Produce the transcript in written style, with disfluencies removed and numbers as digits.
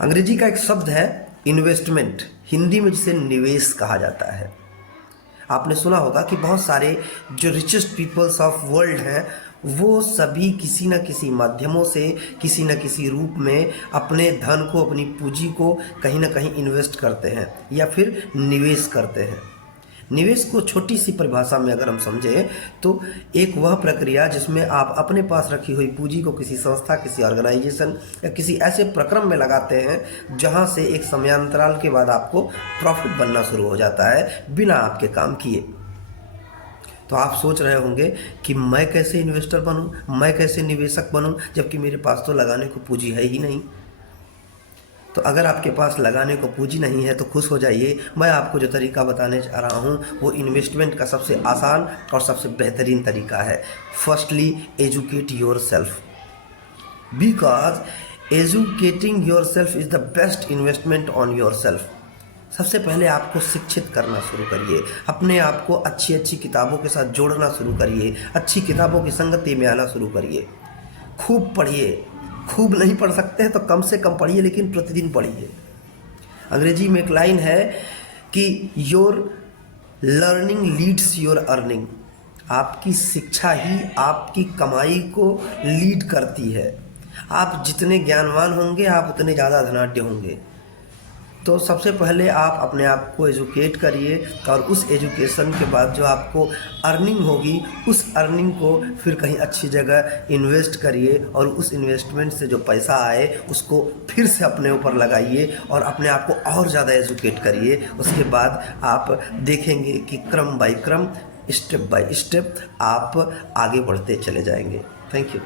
अंग्रेजी का एक शब्द है इन्वेस्टमेंट, हिंदी में जिसे निवेश कहा जाता है। आपने सुना होगा कि बहुत सारे जो रिचेस्ट पीपल्स ऑफ वर्ल्ड हैं वो सभी किसी न किसी माध्यमों से, किसी न किसी रूप में अपने धन को, अपनी पूंजी को कहीं ना कहीं इन्वेस्ट करते हैं या फिर निवेश करते हैं। निवेश को छोटी सी परिभाषा में अगर हम समझें तो एक वह प्रक्रिया जिसमें आप अपने पास रखी हुई पूंजी को किसी संस्था, किसी ऑर्गेनाइजेशन या किसी ऐसे प्रक्रम में लगाते हैं जहां से एक समयांतराल के बाद आपको प्रॉफिट बनना शुरू हो जाता है बिना आपके काम किए। तो आप सोच रहे होंगे कि मैं कैसे इन्वेस्टर बनूं, मैं कैसे निवेशक बनूं, जबकि मेरे पास तो लगाने को पूंजी है ही नहीं। तो अगर आपके पास लगाने को पूंजी नहीं है तो खुश हो जाइए, मैं आपको जो तरीका बताने जा रहा हूँ वो इन्वेस्टमेंट का सबसे आसान और सबसे बेहतरीन तरीका है। Firstly, educate your self, because educating your self is the best investment on your self. सबसे पहले आपको शिक्षित करना शुरू करिए, अपने आप को अच्छी अच्छी किताबों के साथ जोड़ना शुरू करिए, अच्छी किताबों की संगति में आना शुरू करिए, खूब पढ़िए। खूब नहीं पढ़ सकते हैं तो कम से कम पढ़िए, लेकिन प्रतिदिन पढ़िए। अंग्रेजी में एक लाइन है कि your learning leads your earning, आपकी शिक्षा ही आपकी कमाई को लीड करती है। आप जितने ज्ञानवान होंगे आप उतने ज़्यादा धनाढ्य होंगे। तो सबसे पहले आप अपने आप को एजुकेट करिए और उस एजुकेशन के बाद जो आपको अर्निंग होगी उस अर्निंग को फिर कहीं अच्छी जगह इन्वेस्ट करिए और उस इन्वेस्टमेंट से जो पैसा आए उसको फिर से अपने ऊपर लगाइए और अपने आप को और ज़्यादा एजुकेट करिए। उसके बाद आप देखेंगे कि क्रम बाय क्रम, स्टेप बाय स्टेप आप आगे बढ़ते चले जाएंगे। Thank you.